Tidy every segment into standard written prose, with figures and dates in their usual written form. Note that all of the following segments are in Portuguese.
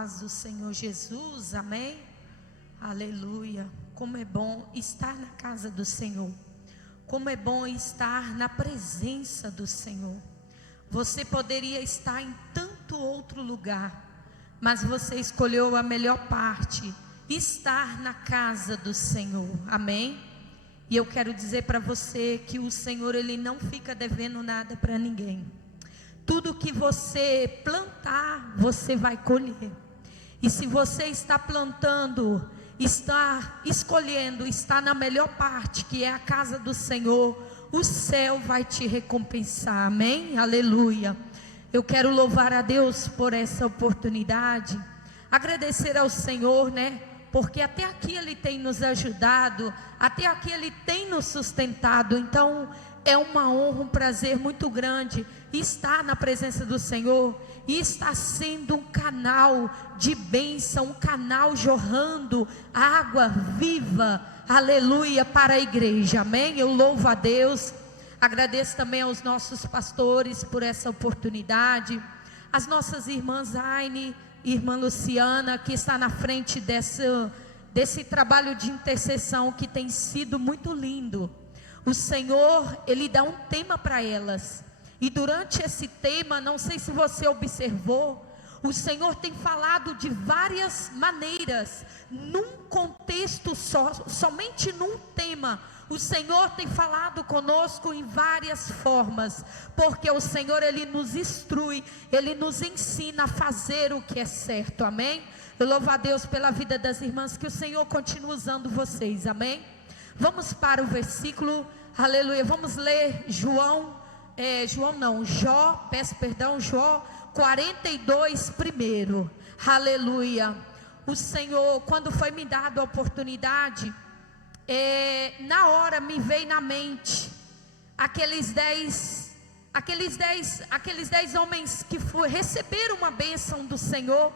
paz do Senhor Jesus, amém? Aleluia. Como é bom estar na casa do Senhor, como é bom estar na presença do Senhor. Você poderia estar em tanto outro lugar, mas você escolheu a melhor parte, estar na casa do Senhor, amém? E eu quero dizer para você que o Senhor, Ele não fica devendo nada para ninguém. Tudo que você plantar, você vai colher. E se você está plantando, está escolhendo, está na melhor parte, que é a casa do Senhor, o céu vai te recompensar, amém? Aleluia. Eu quero louvar a Deus por essa oportunidade, agradecer ao Senhor, né? Porque até aqui Ele tem nos ajudado, até aqui Ele tem nos sustentado. Então é uma honra, um prazer muito grande estar na presença do Senhor e estar sendo um canal de bênção, um canal jorrando água viva, aleluia, para a igreja, amém? Eu louvo a Deus, agradeço também aos nossos pastores por essa oportunidade, as nossas irmãs Aine, irmã Luciana, que está na frente desse trabalho de intercessão que tem sido muito lindo. O Senhor, Ele dá um tema para elas, e durante esse tema, não sei se você observou, o Senhor tem falado de várias maneiras, num contexto só, somente num tema. O Senhor tem falado conosco em várias formas, porque o Senhor, Ele nos instrui, Ele nos ensina a fazer o que é certo, amém? Eu louvo a Deus pela vida das irmãs, que o Senhor continue usando vocês, amém? Vamos para o versículo, aleluia, vamos ler Jó 42 primeiro, aleluia. O Senhor, quando foi me dado a oportunidade, na hora me veio na mente aqueles 10 homens que receberam uma bênção do Senhor,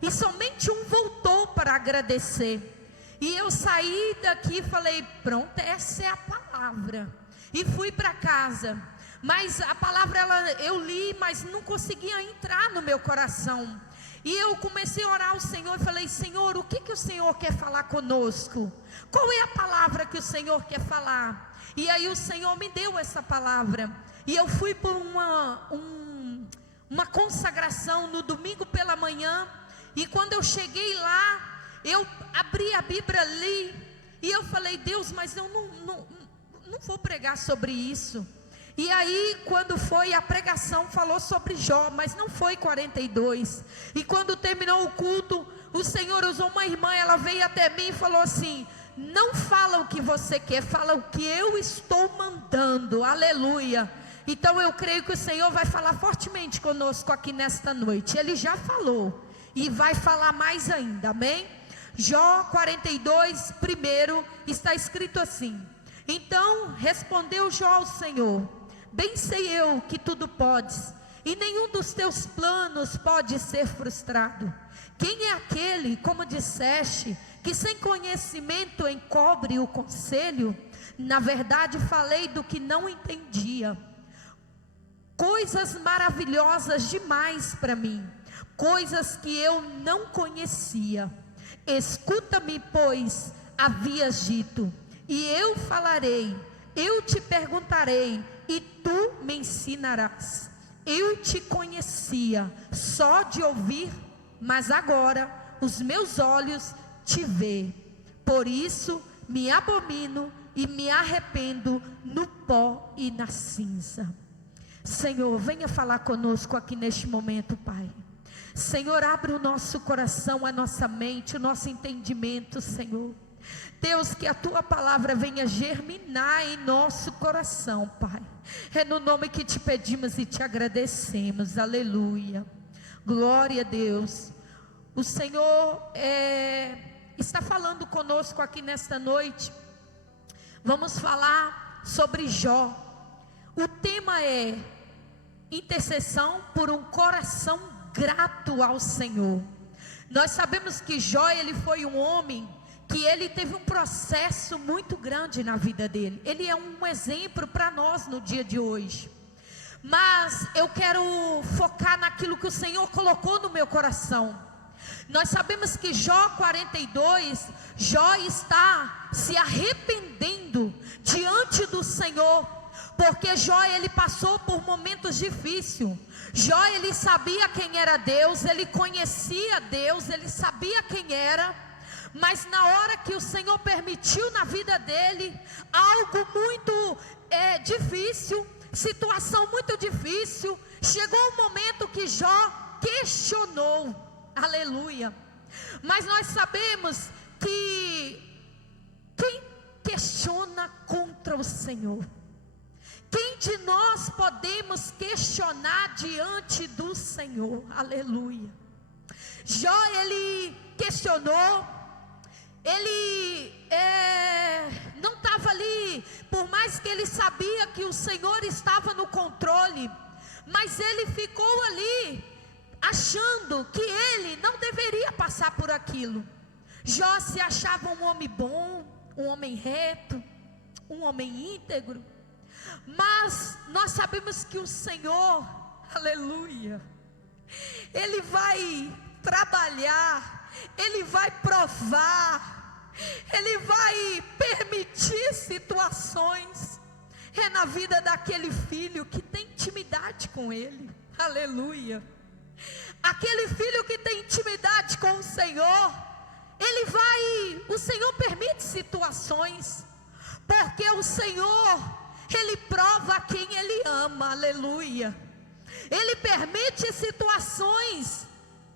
e somente um voltou para agradecer. E eu saí daqui e falei, pronto, essa é a palavra, e fui para casa. Mas a palavra eu li, mas não conseguia entrar no meu coração. E eu comecei a orar ao Senhor e falei, Senhor, o que o Senhor quer falar conosco? Qual é a palavra que o Senhor quer falar? E aí o Senhor me deu essa palavra, e eu fui por uma consagração no domingo pela manhã. E quando eu cheguei lá, eu abri a Bíblia ali, e eu falei, Deus, mas eu não vou pregar sobre isso. E aí, quando foi a pregação, falou sobre Jó, mas não foi 42. E quando terminou o culto, o Senhor usou uma irmã, ela veio até mim e falou assim, não fala o que você quer, fala o que eu estou mandando, aleluia. Então eu creio que o Senhor vai falar fortemente conosco aqui nesta noite. Ele já falou, e vai falar mais ainda, amém? Jó 42, primeiro, está escrito assim, então respondeu Jó ao Senhor, bem sei eu que tudo podes, e nenhum dos teus planos pode ser frustrado. Quem é aquele, como disseste, que sem conhecimento encobre o conselho? Na verdade falei do que não entendia, coisas maravilhosas demais para mim, coisas que eu não conhecia. Escuta-me, pois havias dito, e eu falarei, eu te perguntarei, e tu me ensinarás. Eu te conhecia só de ouvir, mas agora os meus olhos te vê. Por isso me abomino e me arrependo no pó e na cinza. Senhor, venha falar conosco aqui neste momento, Pai. Senhor, abre o nosso coração, a nossa mente, o nosso entendimento, Senhor. Deus, que a tua palavra venha germinar em nosso coração, Pai. É no nome que te pedimos e te agradecemos, aleluia. Glória a Deus. O Senhor está falando conosco aqui nesta noite. Vamos falar sobre Jó. O tema é intercessão por um coração grato ao Senhor. Nós sabemos que Jó, ele foi um homem que ele teve um processo muito grande na vida dele. Ele é um exemplo para nós no dia de hoje. Mas eu quero focar naquilo que o Senhor colocou no meu coração. Nós sabemos que Jó 42, Jó está se arrependendo diante do Senhor, porque Jó ele passou por momentos difíceis. Jó ele sabia quem era Deus, ele conhecia Deus, ele sabia quem era, mas na hora que o Senhor permitiu na vida dele algo muito difícil, situação muito difícil, chegou um momento que Jó questionou, aleluia. Mas nós sabemos que quem questiona contra o Senhor? Quem de nós podemos questionar diante do Senhor? Aleluia. Jó ele questionou, ele não estava ali, por mais que ele sabia que o Senhor estava no controle, mas ele ficou ali achando que ele não deveria passar por aquilo. Jó se achava um homem bom, um homem reto, um homem íntegro, mas nós sabemos que o Senhor, aleluia, Ele vai trabalhar, Ele vai provar, Ele vai permitir situações na vida daquele filho que tem intimidade com Ele, aleluia. Aquele filho que tem intimidade com o Senhor, o Senhor permite situações, porque o Senhor, Ele prova quem Ele ama, aleluia. Ele permite situações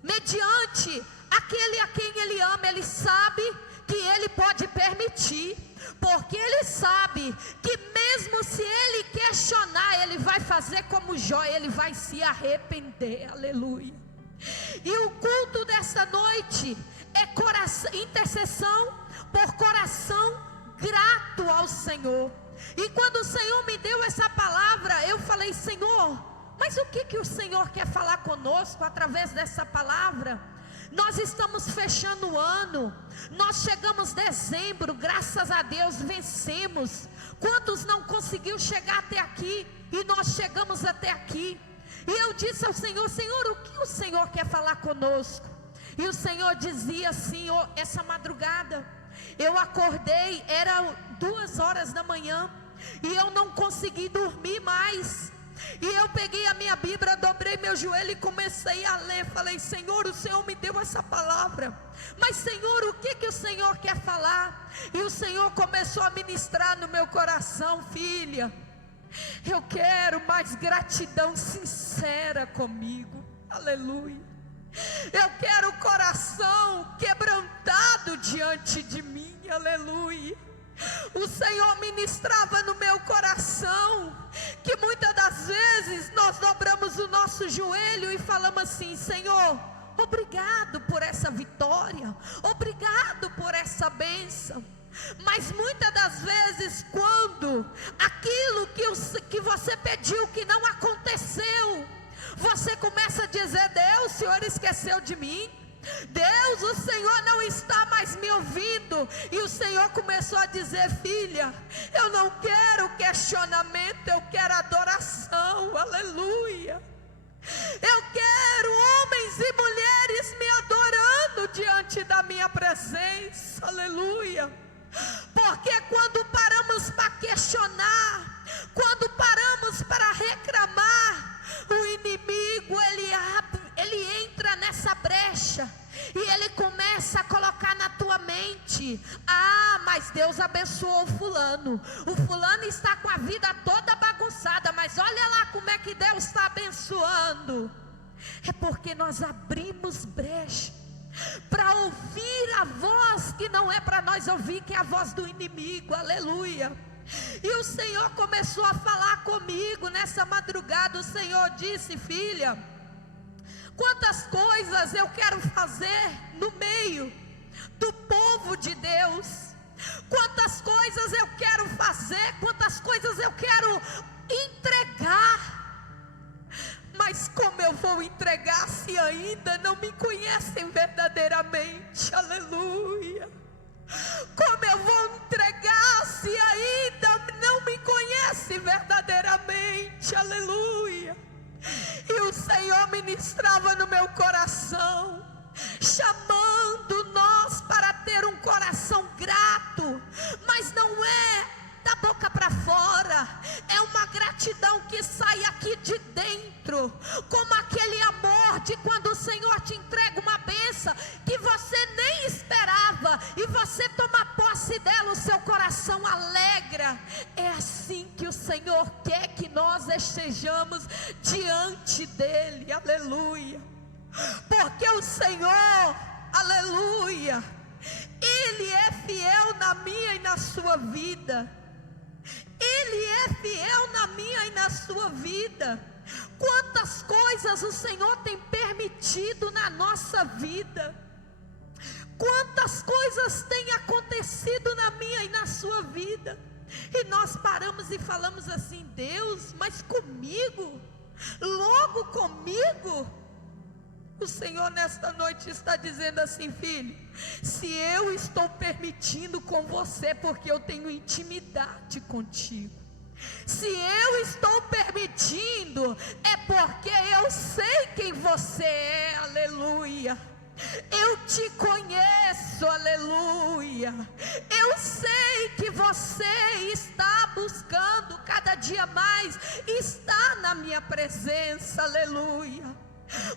mediante aquele a quem Ele ama. Ele sabe que Ele pode permitir, porque Ele sabe que mesmo se Ele questionar, Ele vai fazer como Jó, Ele vai se arrepender, aleluia. E o culto desta noite é intercessão por coração grato ao Senhor. E quando o Senhor me deu essa palavra, eu falei: Senhor, mas o que o Senhor quer falar conosco através dessa palavra? Nós estamos fechando o ano, nós chegamos dezembro, graças a Deus vencemos. Quantos não conseguiu chegar até aqui? E nós chegamos até aqui. E eu disse ao Senhor: Senhor, o que o Senhor quer falar conosco? E o Senhor dizia assim: essa madrugada eu acordei, era 2 horas da manhã, e eu não consegui dormir mais. E eu peguei a minha Bíblia, dobrei meu joelho e comecei a ler. Falei: Senhor, o Senhor me deu essa palavra, mas Senhor, o que o Senhor quer falar? E o Senhor começou a ministrar no meu coração: filha, eu quero mais gratidão sincera comigo, aleluia. Eu quero o coração quebrantado diante de mim, aleluia. O Senhor ministrava no meu coração que muitas das vezes nós dobramos o nosso joelho e falamos assim: Senhor, obrigado por essa vitória, obrigado por essa bênção. Mas muitas das vezes, quando aquilo que você pediu que não aconteceu, você começa a dizer: Deus, o Senhor esqueceu de mim, Deus, o Senhor não está mais me ouvindo. E o Senhor começou a dizer: filha, eu não quero questionamento, eu quero adoração, aleluia. Eu quero homens e mulheres me adorando diante da minha presença, aleluia. Porque quando paramos para questionar, quando paramos para reclamar, o inimigo ele entra nessa brecha e ele começa a colocar na tua mente: ah, mas Deus abençoou o fulano está com a vida toda bagunçada, mas olha lá como é que Deus está abençoando. É porque nós abrimos brecha para ouvir a voz que não é para nós ouvir, que é a voz do inimigo, aleluia. E o Senhor começou a falar comigo nessa madrugada. O Senhor disse: filha, quantas coisas eu quero fazer no meio do povo de Deus, quantas coisas eu quero fazer, quantas coisas eu quero entregar. Mas como eu vou entregar se ainda não me conhecem verdadeiramente, aleluia. Como eu vou entregar se ainda não me conhece verdadeiramente, aleluia. E o Senhor ministrava no meu coração: chamando nós para ter um coração grato, mas não é da boca para fora, é uma gratidão que sai aqui de dentro, como aquele amor de quando o Senhor te entrega uma bênção que você nem esperava, e você toma posse dela, o seu coração alegra. É assim que o Senhor quer que nós estejamos diante dele, aleluia, porque o Senhor, aleluia, Ele é fiel na minha e na sua vida. Ele é fiel na minha e na sua vida. Quantas coisas o Senhor tem permitido na nossa vida, quantas coisas têm acontecido na minha e na sua vida, e nós paramos e falamos assim: Deus, mas comigo, logo comigo? O Senhor nesta noite está dizendo assim: filho, se eu estou permitindo com você, porque eu tenho intimidade contigo. Se eu estou permitindo, é porque eu sei quem você é, aleluia. Eu te conheço, aleluia. Eu sei que você está buscando cada dia mais, está na minha presença, aleluia.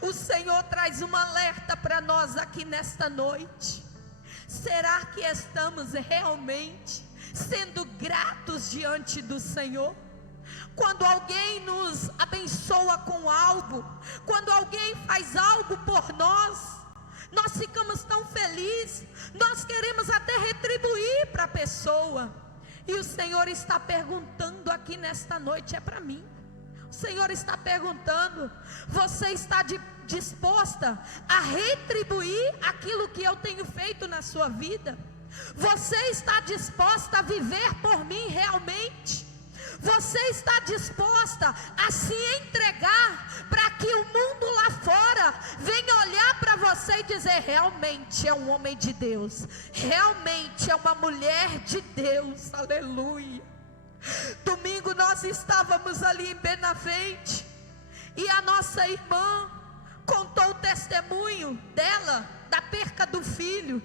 O Senhor traz um alerta para nós aqui nesta noite. Será que estamos realmente sendo gratos diante do Senhor? Quando alguém nos abençoa com algo, quando alguém faz algo por nós, nós ficamos tão felizes, nós queremos até retribuir para a pessoa. E o Senhor está perguntando aqui nesta noite, é para mim. O Senhor está perguntando: você está disposta a retribuir aquilo que eu tenho feito na sua vida? Você está disposta a viver por mim realmente? Você está disposta a se entregar para que o mundo lá fora venha olhar para você e dizer: realmente é um homem de Deus, realmente é uma mulher de Deus, aleluia. Domingo nós estávamos ali em Benavente, e a nossa irmã contou o testemunho dela, da perca do filho.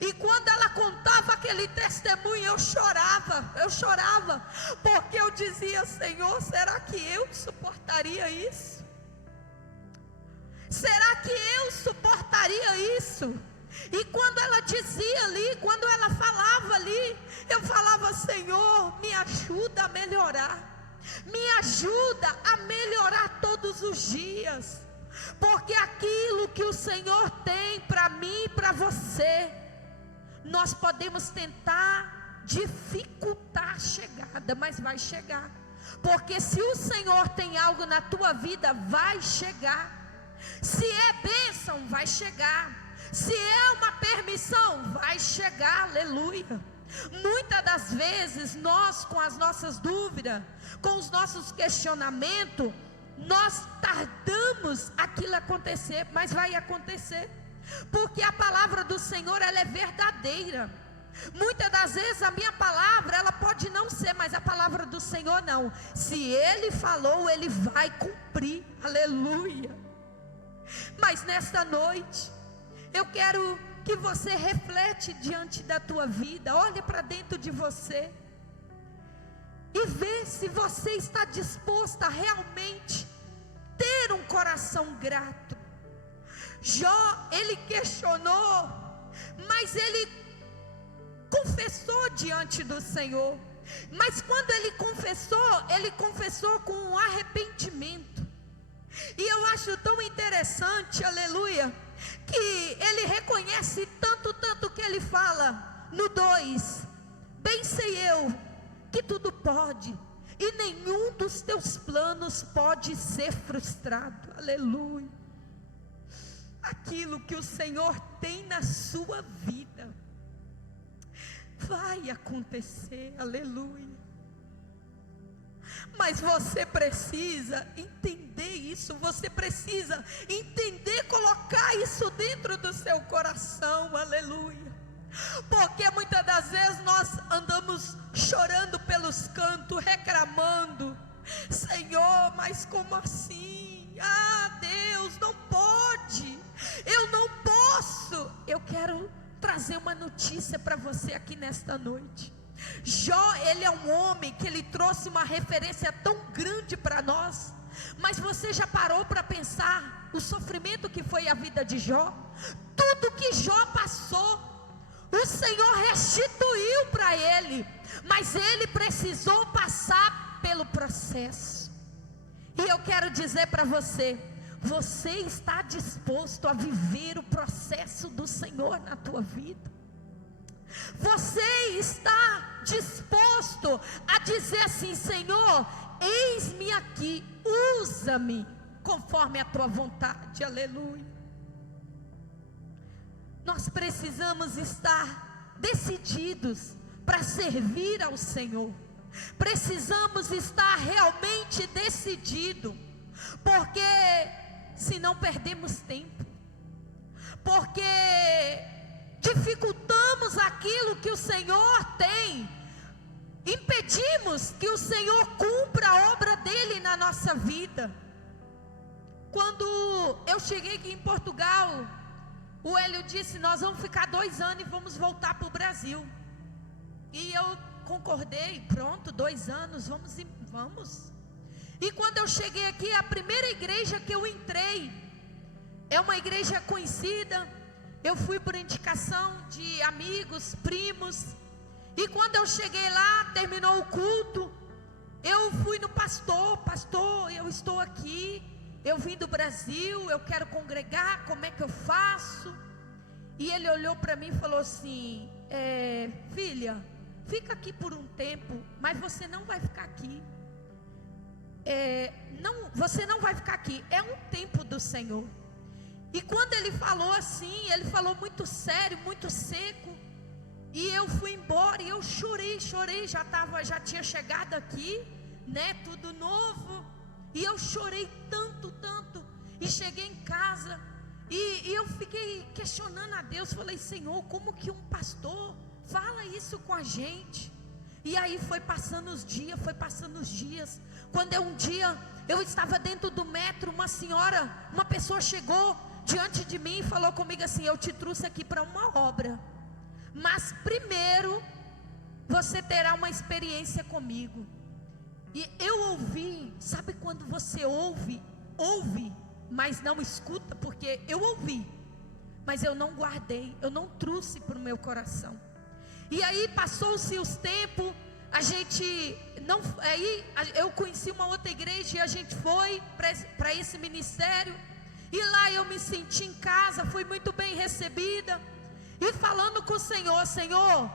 E quando ela contava aquele testemunho, eu chorava, porque eu dizia: Senhor, será que eu suportaria isso? Será que eu suportaria isso? E quando ela dizia ali, quando ela falava ali, eu falava: Senhor, me ajuda a melhorar, me ajuda a melhorar todos os dias, porque aquilo que o Senhor tem para mim e para você, nós podemos tentar dificultar a chegada, mas vai chegar, porque se o Senhor tem algo na tua vida, vai chegar. Se é bênção, vai chegar. Se é uma permissão, vai chegar, aleluia. Muitas das vezes nós, com as nossas dúvidas, com os nossos questionamentos, nós tardamos aquilo acontecer, mas vai acontecer, porque a palavra do Senhor, ela é verdadeira. Muitas das vezes a minha palavra, ela pode não ser, mas a palavra do Senhor não. Se Ele falou, Ele vai cumprir, aleluia. Mas nesta noite, eu quero que você reflete diante da tua vida, olhe para dentro de você, e vê se você está disposta a realmente ter um coração grato. Jó, ele questionou, mas ele confessou diante do Senhor. Mas quando ele confessou com um arrependimento. E eu acho tão interessante, aleluia, que ele reconhece tanto que ele fala no 2: bem sei eu que tudo pode, e nenhum dos teus planos pode ser frustrado, aleluia. Aquilo que o Senhor tem na sua vida vai acontecer, aleluia. Mas você precisa entender isso, você precisa entender, colocar isso dentro do seu coração, aleluia. Porque muitas das vezes nós andamos chorando pelos cantos, reclamando: Senhor, mas como assim? Ah, Deus, não pode. Eu não posso. Eu quero trazer uma notícia para você aqui nesta noite. Jó, ele é um homem que ele trouxe uma referência tão grande para nós. Mas você já parou para pensar o sofrimento que foi a vida de Jó? Tudo que Jó passou, o Senhor restituiu para ele, mas ele precisou passar pelo processo. E eu quero dizer para você, você está disposto a viver o processo do Senhor na tua vida? Você está disposto a dizer assim: Senhor, eis-me aqui, usa-me conforme a tua vontade? Aleluia. Nós precisamos estar decididos para servir ao Senhor. Precisamos estar realmente decididos, porque senão perdemos tempo, porque dificultamos aquilo que o Senhor tem, impedimos que o Senhor cumpra a obra dele na nossa vida. Quando eu cheguei aqui em Portugal, o Hélio disse: nós vamos ficar 2 anos e vamos voltar para o Brasil. E eu concordei, pronto, 2 anos, vamos. E quando eu cheguei aqui, a primeira igreja que eu entrei, é uma igreja conhecida. Eu fui por indicação de amigos, primos. E quando eu cheguei lá, terminou o culto, eu fui no pastor: pastor, eu estou aqui, eu vim do Brasil, eu quero congregar, como é que eu faço? E ele olhou para mim e falou assim: filha, fica aqui por um tempo, mas você não vai ficar aqui. Você não vai ficar aqui, é um tempo do Senhor. E quando ele falou assim, ele falou muito sério, muito seco. E eu fui embora e eu chorei, já tinha chegado aqui, né, tudo novo. E eu chorei tanto. E cheguei em casa e eu fiquei questionando a Deus. Falei: Senhor, como que um pastor fala isso com a gente? E aí foi passando os dias. Quando um dia eu estava dentro do metro, uma pessoa chegou diante de mim e falou comigo assim: eu te trouxe aqui para uma obra, mas primeiro você terá uma experiência comigo. E eu ouvi, sabe quando você ouve, mas não escuta? Porque eu ouvi, mas eu não guardei, eu não trouxe para o meu coração. E aí passou-se os tempos, eu conheci uma outra igreja e a gente foi para esse ministério. E lá eu me senti em casa, fui muito bem recebida. E falando com o Senhor: Senhor,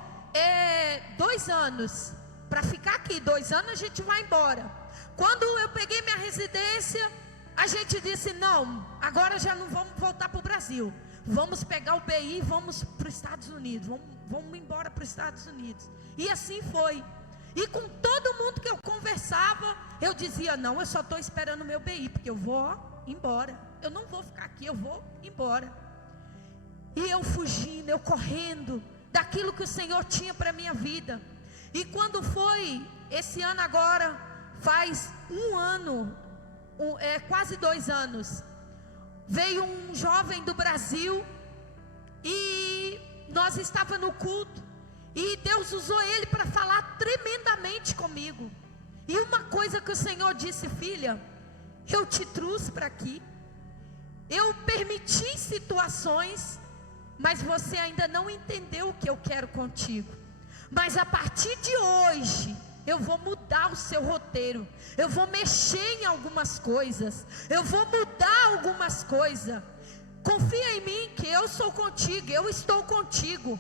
2 anos para ficar aqui, 2 anos a gente vai embora. Quando eu peguei minha residência, a gente disse: não, agora já não vamos voltar para o Brasil, vamos pegar o BI e vamos para os Estados Unidos, vamos embora para os Estados Unidos. E assim foi. E com todo mundo que eu conversava, eu dizia: não, eu só estou esperando o meu BI, porque eu vou embora, eu não vou ficar aqui, eu vou embora. E eu fugindo, eu correndo daquilo que o Senhor tinha para a minha vida. E quando foi esse ano agora, faz 1 ano, quase 2 anos, veio um jovem do Brasil e nós estávamos no culto, e Deus usou ele para falar tremendamente comigo. E uma coisa que o Senhor disse: filha, eu te trouxe para aqui, eu permiti situações, mas você ainda não entendeu o que eu quero contigo. Mas a partir de hoje, eu vou mudar o seu roteiro, eu vou mexer em algumas coisas, eu vou mudar algumas coisas. Confia em mim que eu sou contigo, eu estou contigo.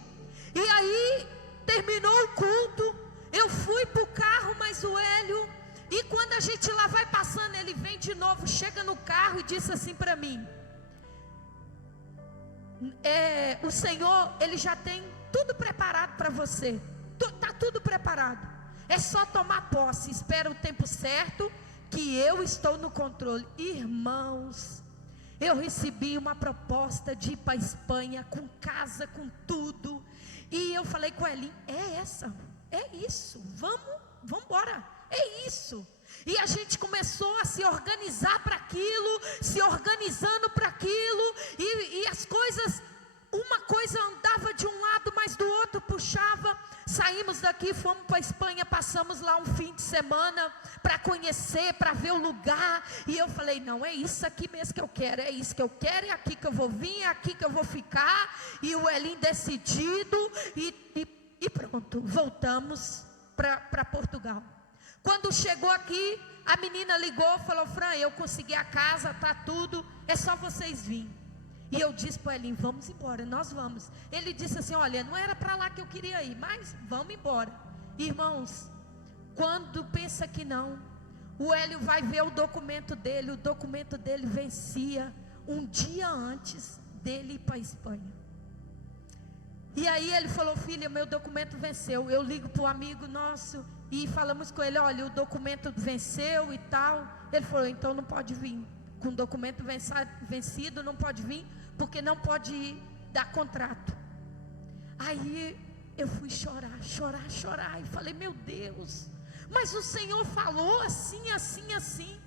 E aí, terminou o culto, eu fui para o carro, mas o Hélio, e quando a gente lá vai passando, ele vem de novo, chega no carro e disse assim para mim: o Senhor, Ele já tem tudo preparado para você, está tudo preparado, é só tomar posse, espera o tempo certo, que eu estou no controle. Irmãos, eu recebi uma proposta de ir para a Espanha, com casa, com tudo, e eu falei com ele: é isso, vamos embora, é isso. E a gente começou a se organizar para aquilo, se organizando para aquilo, e as coisas, uma coisa andava de um lado, mas do outro puxava. Saímos daqui, fomos para a Espanha, passamos lá um fim de semana para conhecer, para ver o lugar. E eu falei, não, é isso aqui mesmo que eu quero, é isso que eu quero, é aqui que eu vou vir, é aqui que eu vou ficar. E o Elinho decidido, e pronto, voltamos para Portugal. Quando chegou aqui, a menina ligou, falou, Fran, eu consegui a casa, está tudo, é só vocês virem. E eu disse para ele, vamos embora, nós vamos. Ele disse assim, olha, não era para lá que eu queria ir, mas vamos embora. Irmãos, quando pensa que não, o Hélio vai ver o documento dele vencia um dia antes dele ir para a Espanha. E aí ele falou, filha, meu documento venceu. Eu ligo para o amigo nosso e falamos com ele, olha, o documento venceu e tal. Ele falou, então não pode vir. Com documento vencido não pode vir, porque não pode dar contrato. Aí eu fui chorar, e falei, meu Deus, mas o Senhor falou assim, assim, assim.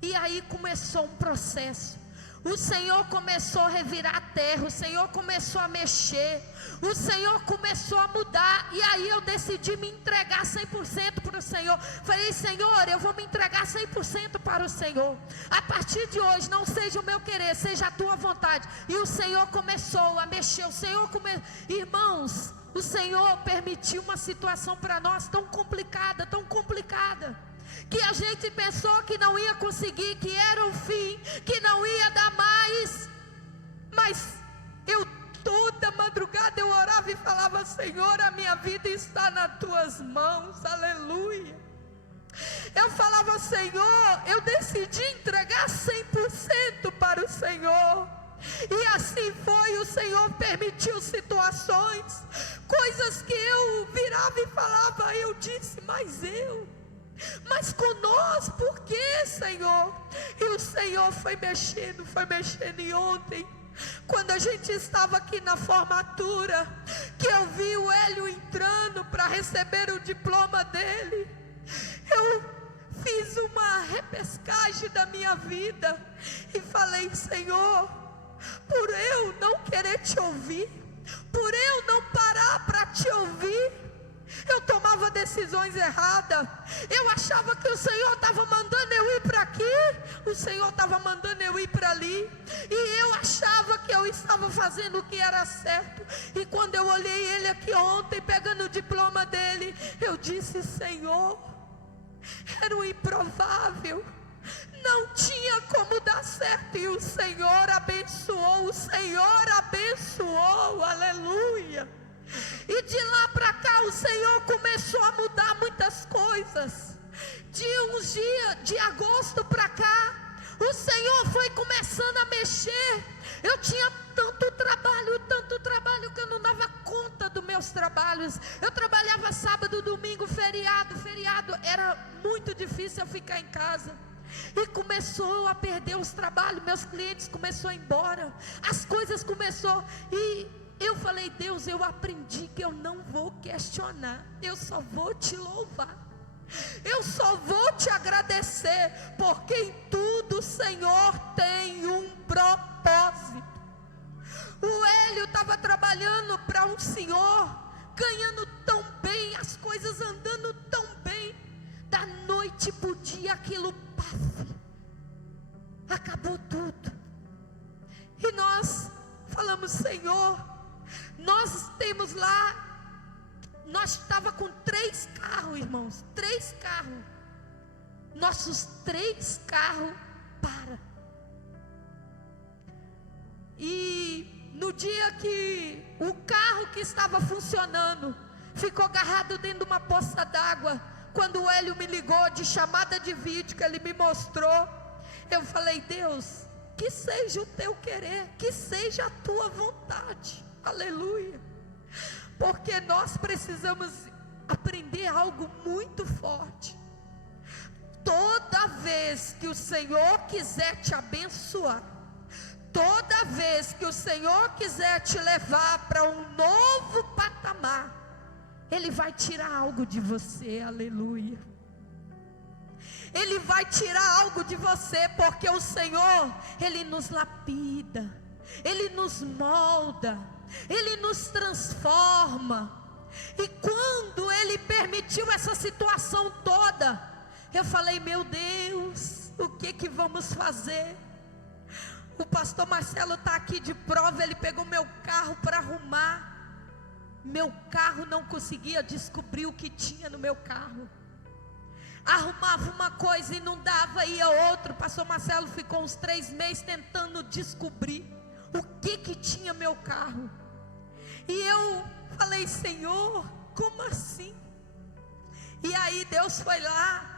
E aí começou um processo. O Senhor começou a revirar a terra, o Senhor começou a mexer, o Senhor começou a mudar. E aí eu decidi me entregar 100% para o Senhor. Falei, Senhor, eu vou me entregar 100% para o Senhor. A partir de hoje, não seja o meu querer, seja a tua vontade. E o Senhor começou a mexer, Irmãos, o Senhor permitiu uma situação para nós tão complicada, que a gente pensou que não ia conseguir, que era o fim, que não ia dar mais. Mas eu toda madrugada eu orava e falava, Senhor, a minha vida está nas tuas mãos, aleluia. Eu falava, Senhor, eu decidi entregar 100% para o Senhor. E assim foi, o Senhor permitiu situações, coisas que eu virava e falava, eu disse, mas conosco, por que, Senhor? E o Senhor foi mexendo. E ontem, quando a gente estava aqui na formatura, que eu vi o Hélio entrando para receber o diploma dele, eu fiz uma repescagem da minha vida e falei, Senhor, por eu não querer te ouvir, por eu não parar para te ouvir, eu tomava decisões erradas. Eu achava que o Senhor estava mandando eu ir para aqui, o Senhor estava mandando eu ir para ali, e eu achava que eu estava fazendo o que era certo. E quando eu olhei ele aqui ontem, pegando o diploma dele, eu disse, Senhor, era o improvável, não tinha como dar certo. E o Senhor abençoou, aleluia. E de lá para cá o Senhor começou a mudar muitas coisas. De uns dias, de agosto para cá, o Senhor foi começando a mexer. Eu tinha tanto trabalho que eu não dava conta dos meus trabalhos. Eu trabalhava sábado, domingo, feriado, era muito difícil eu ficar em casa. E começou a perder os trabalhos, meus clientes começaram a ir embora, as coisas começaram. E eu falei, Deus, eu aprendi que eu não vou questionar, eu só vou te louvar, eu só vou te agradecer, porque em tudo o Senhor tem um propósito. O Hélio estava trabalhando para um senhor, ganhando tão bem, as coisas andando tão bem, da noite para o dia aquilo, paf, acabou tudo. E nós falamos, Senhor, nós temos lá, nós estava com 3 carros, irmãos, 3 carros, nossos 3 carros para. E no dia que o carro que estava funcionando ficou agarrado dentro de uma poça d'água, quando o Hélio me ligou de chamada de vídeo, que ele me mostrou, eu falei, Deus, que seja o teu querer, que seja a tua vontade, aleluia. Porque nós precisamos aprender algo muito forte. Toda vez que o Senhor quiser te abençoar, toda vez que o Senhor quiser te levar para um novo patamar, Ele vai tirar algo de você, aleluia. Ele vai tirar algo de você, porque o Senhor, Ele nos lapida, Ele nos molda, Ele nos transforma. E quando Ele permitiu essa situação toda, eu falei: meu Deus, o que vamos fazer? O pastor Marcelo está aqui de prova. Ele pegou meu carro para arrumar. Meu carro, não conseguia descobrir o que tinha no meu carro. Arrumava uma coisa e não dava, ia outra. O pastor Marcelo ficou uns 3 meses tentando descobrir o que tinha no meu carro. E eu falei: Senhor, como assim? E aí Deus foi lá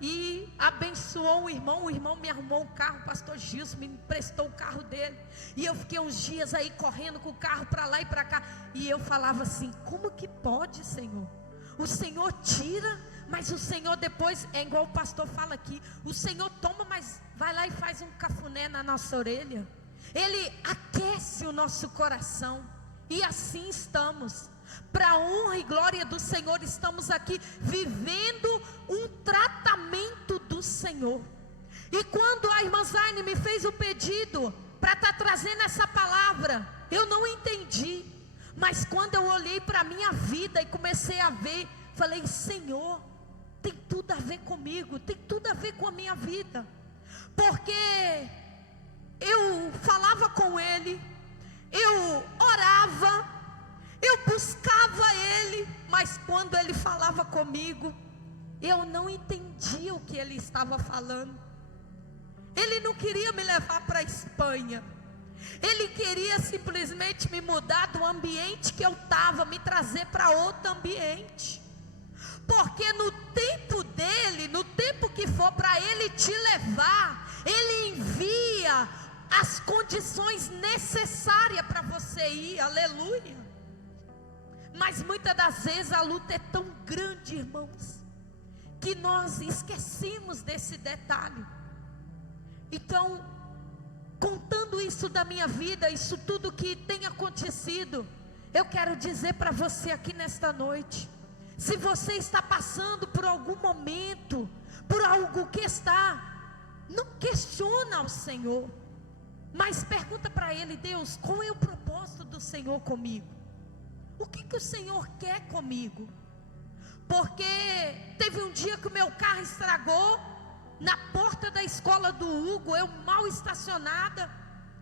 e abençoou o irmão me arrumou um carro. O pastor Gilson me emprestou o carro dele, e eu fiquei uns dias aí correndo com o carro para lá e para cá, e eu falava assim: como que pode, Senhor? O Senhor tira, mas o Senhor depois, é igual o pastor fala aqui, o Senhor toma, mas vai lá e faz um cafuné na nossa orelha. Ele aquece o nosso coração. E assim estamos, para a honra e glória do Senhor, estamos aqui vivendo um tratamento do Senhor. E quando a irmã Zaine me fez o pedido para estar trazendo essa palavra, eu não entendi. Mas quando eu olhei para a minha vida e comecei a ver, falei: Senhor, tem tudo a ver comigo, tem tudo a ver com a minha vida. Porque eu falava com Ele, eu orava, eu buscava Ele, mas quando Ele falava comigo, eu não entendia o que Ele estava falando. Ele não queria me levar para a Espanha, Ele queria simplesmente me mudar do ambiente que eu estava, me trazer para outro ambiente. Porque no tempo dele, no tempo que for para Ele te levar, Ele envia as condições necessárias para você ir, aleluia. Mas muitas das vezes a luta é tão grande, irmãos, que nós esquecemos desse detalhe. Então, contando isso da minha vida, isso tudo que tem acontecido, eu quero dizer para você aqui nesta noite: se você está passando por algum momento, por algo que não questiona ao Senhor, mas pergunta para Ele: Deus, qual é o propósito do Senhor comigo? O que o Senhor quer comigo? Porque teve um dia que o meu carro estragou na porta da escola do Hugo, eu mal estacionada,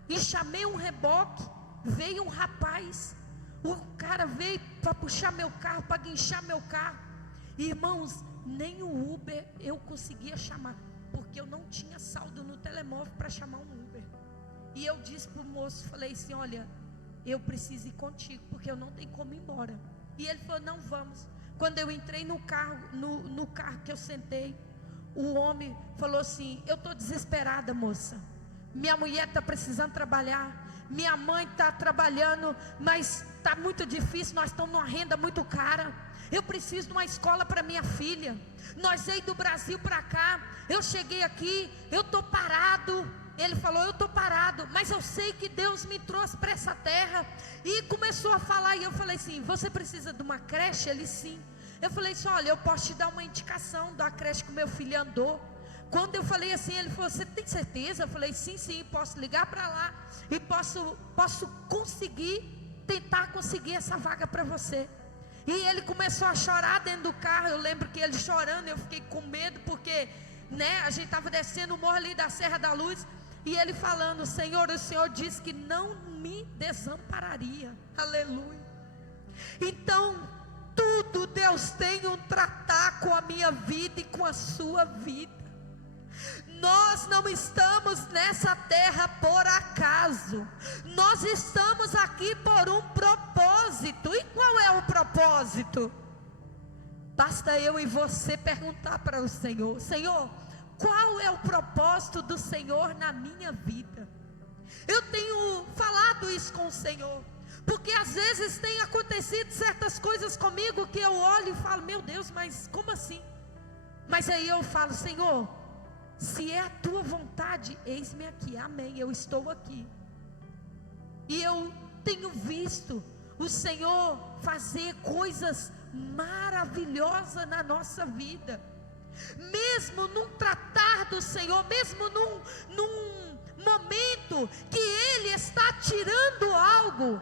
e chamei um reboque. Veio um rapaz, o cara veio para puxar meu carro, para guinchar meu carro. Irmãos, nem o Uber eu conseguia chamar, porque eu não tinha saldo no telemóvel para chamar um Uber. E eu disse para o moço, falei assim: olha, eu preciso ir contigo, porque eu não tenho como ir embora. E ele falou: não, vamos. Quando eu entrei no carro, no carro que eu sentei, o homem falou assim: eu estou desesperada, moça, minha mulher está precisando trabalhar, minha mãe está trabalhando, mas está muito difícil, nós estamos numa renda muito cara, eu preciso de uma escola para minha filha, nós veio do Brasil para cá, eu cheguei aqui, eu estou parado. Ele falou: eu estou parado, mas eu sei que Deus me trouxe para essa terra. E começou a falar, e eu falei assim: você precisa de uma creche? Ele: sim. Eu falei assim: olha, eu posso te dar uma indicação da creche que o meu filho andou. Quando eu falei assim, ele falou: você tem certeza? Eu falei: sim, posso ligar para lá e posso conseguir, tentar conseguir essa vaga para você. E ele começou a chorar dentro do carro. Eu lembro que ele chorando, eu fiquei com medo, porque a gente estava descendo o morro ali da Serra da Luz, e ele falando: Senhor, o Senhor disse que não me desampararia, aleluia. Então, tudo Deus tem um tratar com a minha vida e com a sua vida. Nós não estamos nessa terra por acaso, nós estamos aqui por um propósito. E qual é o propósito? Basta eu e você perguntar para o Senhor: Senhor, qual é o propósito do Senhor na minha vida? Eu tenho falado isso com o Senhor, porque às vezes tem acontecido certas coisas comigo que eu olho e falo: meu Deus, mas como assim? Mas aí eu falo: Senhor, se é a tua vontade, eis-me aqui, amém, eu estou aqui. E eu tenho visto o Senhor fazer coisas maravilhosas na nossa vida. mesmo num tratar do Senhor, mesmo num momento que Ele está tirando algo,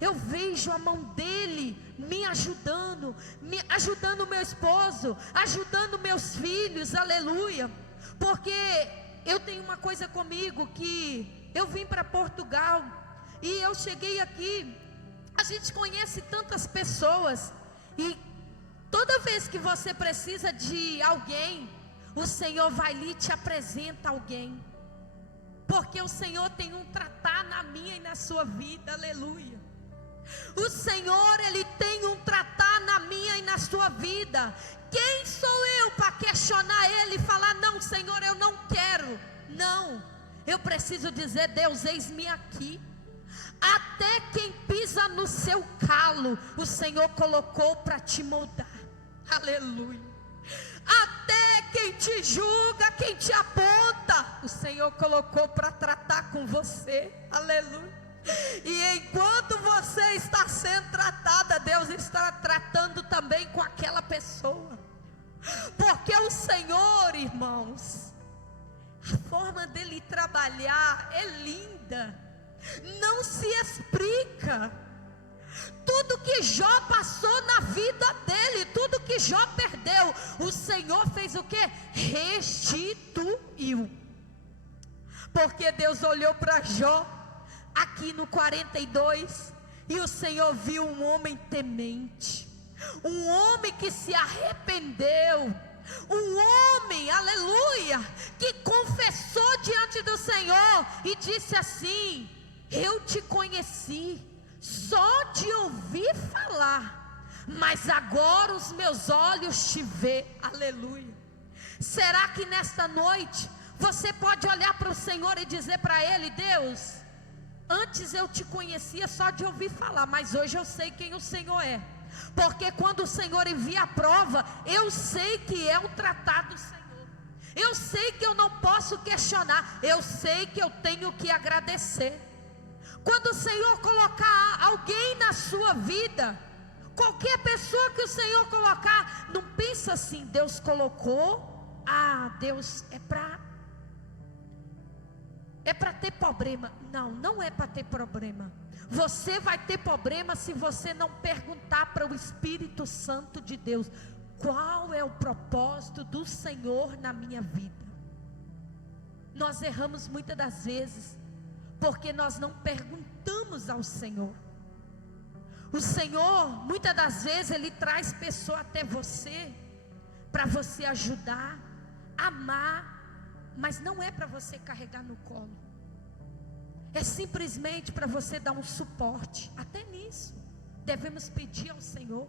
eu vejo a mão dEle me ajudando meu esposo, ajudando meus filhos, aleluia. Porque eu tenho uma coisa comigo, que eu vim para Portugal, e eu cheguei aqui, a gente conhece tantas pessoas, e toda vez que você precisa de alguém, o Senhor vai ali e te apresenta alguém, porque o Senhor tem um tratar na minha e na sua vida, aleluia. O Senhor, Ele tem um tratar na minha e na sua vida. Quem sou eu para questionar Ele e falar, não Senhor, eu não quero? Não, eu preciso dizer, Deus, eis-me aqui. Até quem pisa no seu calo, o Senhor colocou para te moldar, aleluia. Até quem te julga, quem te aponta, o Senhor colocou para tratar com você, aleluia. E enquanto você está sendo tratada, Deus está tratando também com aquela pessoa, porque o Senhor, irmãos, a forma dele trabalhar é linda, não se explica. Tudo que Jó passou na vida dele, tudo que Jó perdeu, o Senhor fez o que? Restituiu. Porque Deus olhou para Jó aqui no 42, e o Senhor viu um homem temente, um homem que se arrependeu, um homem, aleluia, que confessou diante do Senhor e disse assim: eu te conheci só de ouvir falar, mas agora os meus olhos te vê, aleluia. Será que nesta noite você pode olhar para o Senhor e dizer para Ele: Deus, antes eu te conhecia só de ouvir falar, mas hoje eu sei quem o Senhor é, porque quando o Senhor envia a prova, eu sei que é o tratado do Senhor, eu sei que eu não posso questionar, eu sei que eu tenho que agradecer. Quando o Senhor colocar alguém na sua vida, qualquer pessoa que o Senhor colocar, não pensa assim, Deus colocou, Deus é para ter problema. Não, não é para ter problema. Você vai ter problema se você não perguntar para o Espírito Santo de Deus: qual é o propósito do Senhor na minha vida? Nós erramos muitas das vezes porque nós não perguntamos ao Senhor. O Senhor, muitas das vezes, Ele traz pessoa até você, para você ajudar, amar, mas não é para você carregar no colo, é simplesmente para você dar um suporte. Até nisso devemos pedir ao Senhor,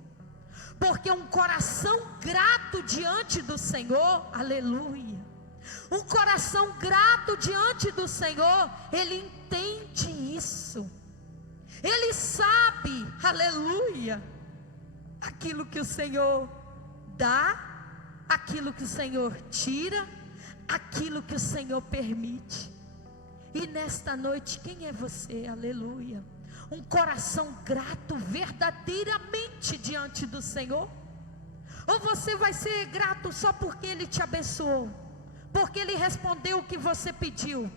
porque um coração grato diante do Senhor, aleluia, um coração grato diante do Senhor, Ele entende isso, Ele sabe, aleluia, aquilo que o Senhor dá, aquilo que o Senhor tira, aquilo que o Senhor permite. E nesta noite, quem é você? Aleluia. Um coração grato verdadeiramente diante do Senhor? Ou você vai ser grato só porque Ele te abençoou, porque Ele respondeu o que você pediu?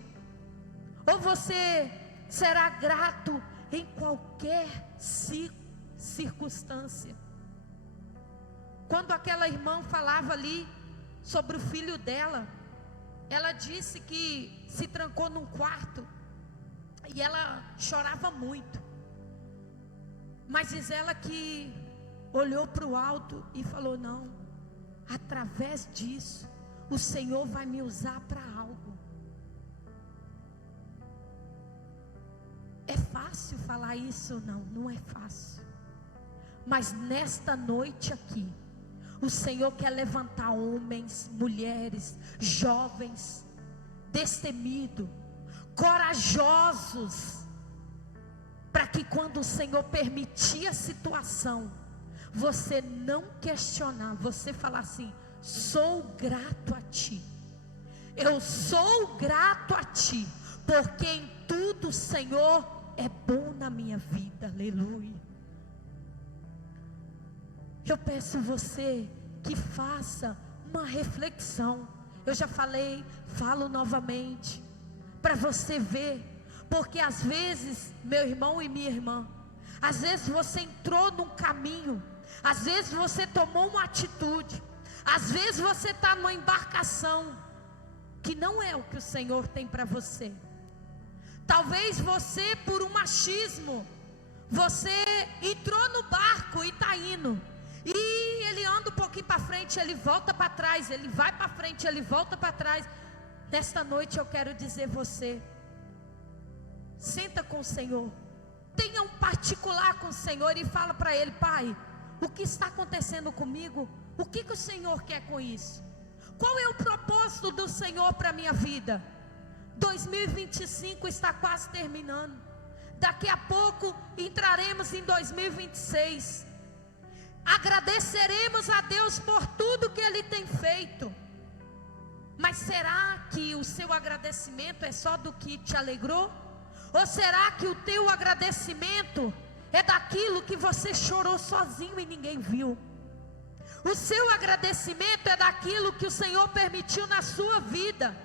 Ou você será grato em qualquer circunstância? Quando aquela irmã falava ali sobre o filho dela, ela disse que se trancou num quarto e ela chorava muito, mas diz ela que olhou para o alto e falou: não, através disso o Senhor vai me usar para algo. É fácil falar isso? Não, não é fácil. Mas nesta noite aqui, o Senhor quer levantar homens, mulheres, jovens, destemidos, corajosos, para que quando o Senhor permitir a situação, você não questionar, você falar assim: sou grato a Ti, eu sou grato a Ti, porque em tudo o Senhor é bom na minha vida, aleluia. Eu peço você que faça uma reflexão. Eu já falei, falo novamente, para você ver. Porque às vezes, meu irmão e minha irmã, às vezes você entrou num caminho, às vezes você tomou uma atitude, às vezes você está numa embarcação que não é o que o Senhor tem para você. Talvez você, por um machismo, você entrou no barco e está indo, e ele anda um pouquinho para frente, ele volta para trás, ele vai para frente, ele volta para trás. Nesta noite eu quero dizer você, senta com o Senhor, tenha um particular com o Senhor e fala para Ele: Pai, o que está acontecendo comigo? O que o Senhor quer com isso? Qual é o propósito do Senhor para a minha vida? 2025 está quase terminando, daqui a pouco entraremos em 2026, agradeceremos a Deus por tudo que Ele tem feito, mas será que o seu agradecimento é só do que te alegrou? Ou será que o teu agradecimento é daquilo que você chorou sozinho e ninguém viu? O seu agradecimento é daquilo que o Senhor permitiu na sua vida,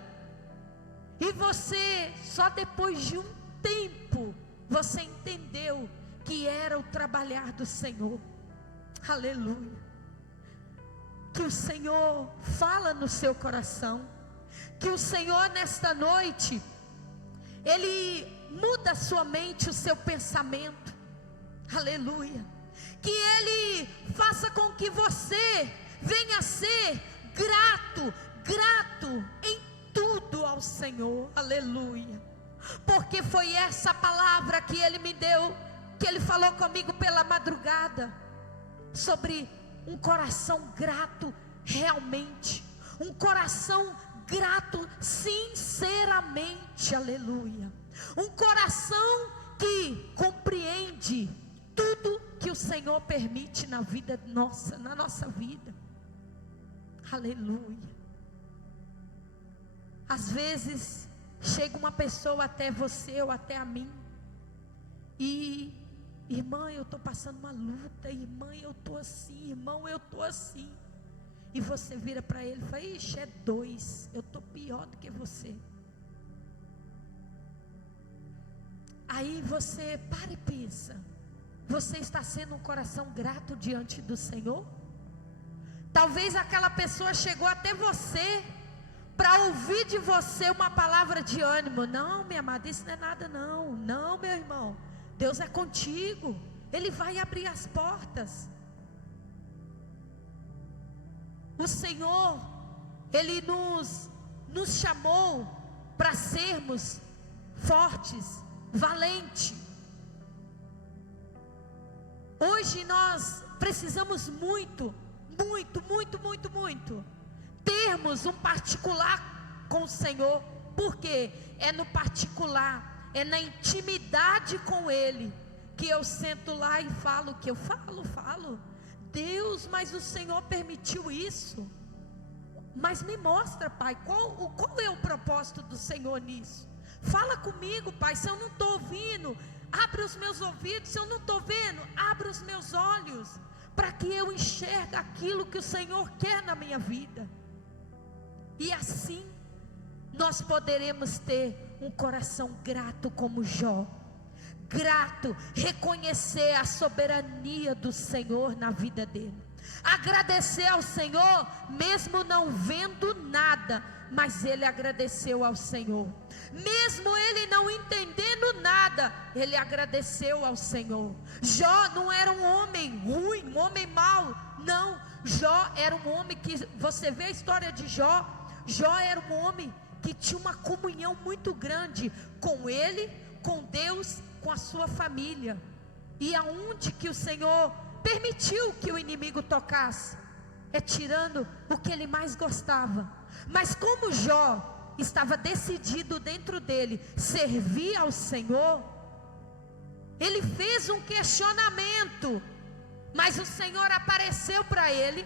e você, só depois de um tempo, você entendeu que era o trabalhar do Senhor. Aleluia. Que o Senhor fala no seu coração, que o Senhor nesta noite, Ele muda a sua mente, o seu pensamento. Aleluia. Que Ele faça com que você venha a ser grato em tudo ao Senhor. Aleluia. Porque foi essa palavra que Ele me deu, que Ele falou comigo pela madrugada, sobre um coração grato realmente, um coração grato sinceramente. Aleluia. Um coração que compreende tudo que o Senhor permite na vida nossa, na nossa vida. Aleluia. Às vezes chega uma pessoa até você ou até a mim e: irmã, eu estou passando uma luta, irmã, eu estou assim, irmão, eu estou assim. E você vira para ele e fala: ixi, é dois, eu estou pior do que você. Aí você para e pensa: você está sendo um coração grato diante do Senhor? Talvez aquela pessoa chegou até você para ouvir de você uma palavra de ânimo. Não, minha amada, isso não é nada não. Não, meu irmão, Deus é contigo, Ele vai abrir as portas. O Senhor, Ele nos chamou para sermos fortes, valentes. Hoje nós precisamos muito termos um particular com o Senhor. Porque é no particular, é na intimidade com Ele, que eu sento lá e falo o que eu falo. Deus, mas o Senhor permitiu isso. Mas me mostra, Pai, qual é o propósito do Senhor nisso? Fala comigo, Pai. Se eu não estou ouvindo, abre os meus ouvidos. Se eu não estou vendo, abre os meus olhos, para que eu enxergue aquilo que o Senhor quer na minha vida. E assim nós poderemos ter um coração grato como Jó. Grato, reconhecer a soberania do Senhor na vida dele. Agradecer ao Senhor, mesmo não vendo nada, mas ele agradeceu ao Senhor. Mesmo ele não entendendo nada, ele agradeceu ao Senhor. Jó não era um homem ruim, um homem mau, não. Jó era um homem que, você vê a história de Jó, Jó era um homem que tinha uma comunhão muito grande com ele, com Deus, com a sua família. E aonde que o Senhor permitiu que o inimigo tocasse, é tirando o que ele mais gostava. Mas como Jó estava decidido dentro dele servir ao Senhor, ele fez um questionamento, mas o Senhor apareceu para ele,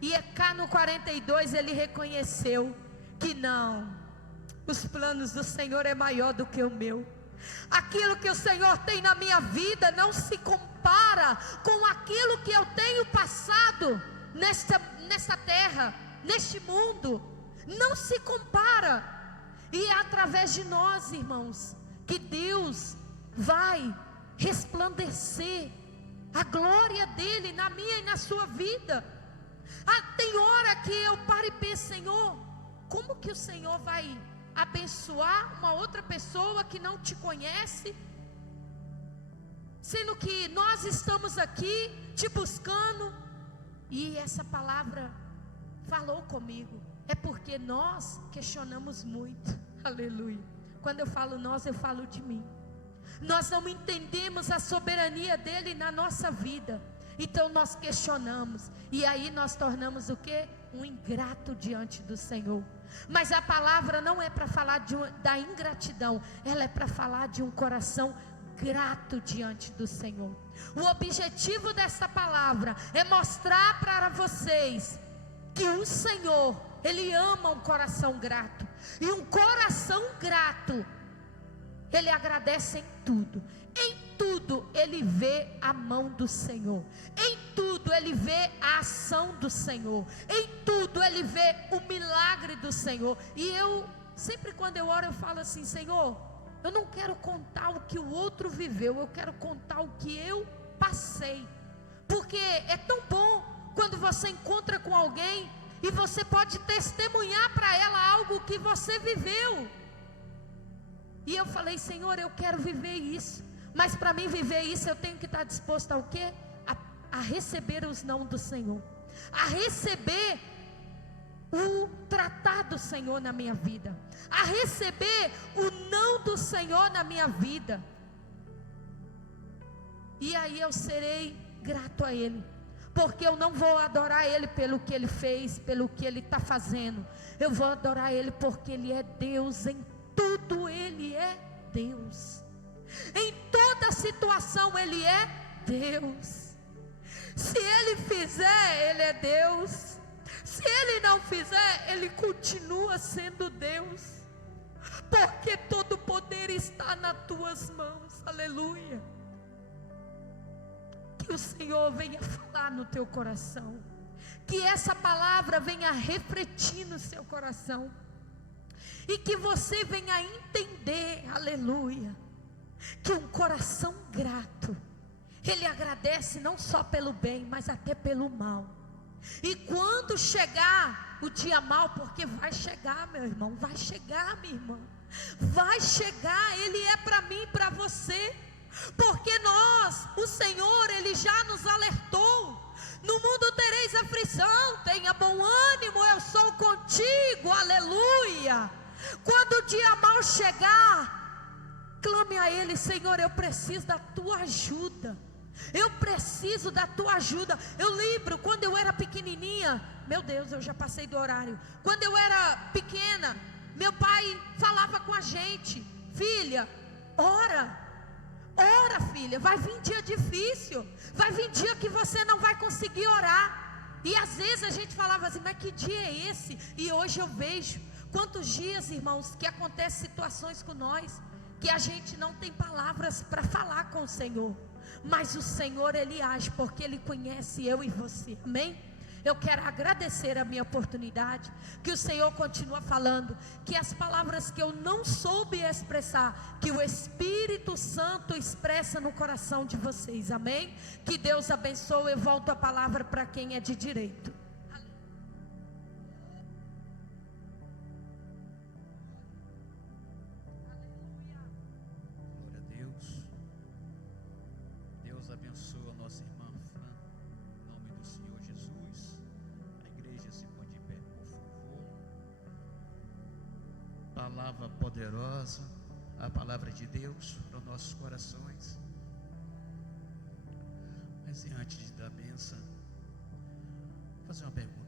e cá no 42 ele reconheceu que não, os planos do Senhor é maior do que o meu. Aquilo que o Senhor tem na minha vida não se compara com aquilo que eu tenho passado nesta terra. neste mundo, não se compara. E é através de nós, irmãos, que Deus vai resplandecer a glória dele na minha e na sua vida. Tem hora que eu paro e penso: Senhor, como que o Senhor vai abençoar uma outra pessoa que não te conhece, sendo que nós estamos aqui te buscando? E essa palavra falou comigo. É porque nós questionamos muito. Aleluia. Quando eu falo nós, eu falo de mim. Nós não entendemos a soberania dele na nossa vida. Então nós questionamos. E aí nós tornamos o quê? Um ingrato diante do Senhor. Mas a palavra não é para falar da ingratidão. Ela é para falar de um coração grato diante do Senhor. O objetivo dessa palavra é mostrar para vocês que o Senhor, Ele ama um coração grato. E um coração grato, Ele agradece em tudo. Em tudo Ele vê a mão do Senhor. Em tudo Ele vê a ação do Senhor. Em tudo Ele vê o milagre do Senhor. E eu, sempre quando eu oro, eu falo assim: Senhor, eu não quero contar o que o outro viveu, eu quero contar o que eu passei. Porque é tão bom quando você encontra com alguém e você pode testemunhar para ela algo que você viveu. E eu falei: Senhor, eu quero viver isso. Mas para mim viver isso, eu tenho que estar disposto ao quê? A receber os não do Senhor. A receber o tratar do Senhor na minha vida. A receber o não do Senhor na minha vida. E aí eu serei grato a Ele. Porque eu não vou adorar Ele pelo que Ele fez, pelo que Ele está fazendo. Eu vou adorar Ele porque Ele é Deus. Em tudo Ele é Deus. Em toda situação Ele é Deus. Se Ele fizer, Ele é Deus. Se Ele não fizer, Ele continua sendo Deus. Porque todo o poder está nas tuas mãos. Aleluia. Que o Senhor venha falar no teu coração. Que essa palavra venha refletir no seu coração. E que você venha entender, aleluia, que um coração grato, ele agradece não só pelo bem, mas até pelo mal. E quando chegar o dia mal, porque vai chegar, meu irmão, vai chegar, minha irmã, vai chegar, ele é para mim e para você. Porque nós, o Senhor, Ele já nos alertou: no mundo tereis aflição, tenha bom ânimo, eu sou contigo, aleluia. Quando o dia mal chegar, clame a Ele: Senhor, eu preciso da tua ajuda. Eu preciso da tua ajuda. Eu lembro quando eu era pequenininha, meu Deus, eu já passei do horário. Quando eu era pequena, meu pai falava com a gente: filha, ora, filha, vai vir dia difícil, vai vir dia que você não vai conseguir orar. E às vezes a gente falava assim: mas que dia é esse? E hoje eu vejo quantos dias, irmãos, que acontecem situações com nós, que a gente não tem palavras para falar com o Senhor. Mas o Senhor, Ele age, porque Ele conhece eu e você, amém? Eu quero agradecer a minha oportunidade, que o Senhor continua falando, que as palavras que eu não soube expressar, que o Espírito Santo expressa no coração de vocês, amém? Que Deus abençoe. Eu volto a palavra para quem é de direito. Glória a Deus. Deus abençoe a nossa irmã Fran, em nome do Senhor Jesus. A igreja se põe de pé, por favor. Palavra poderosa, a palavra de Deus para os nossos corações. Mas antes de dar a bênção, vou fazer uma pergunta.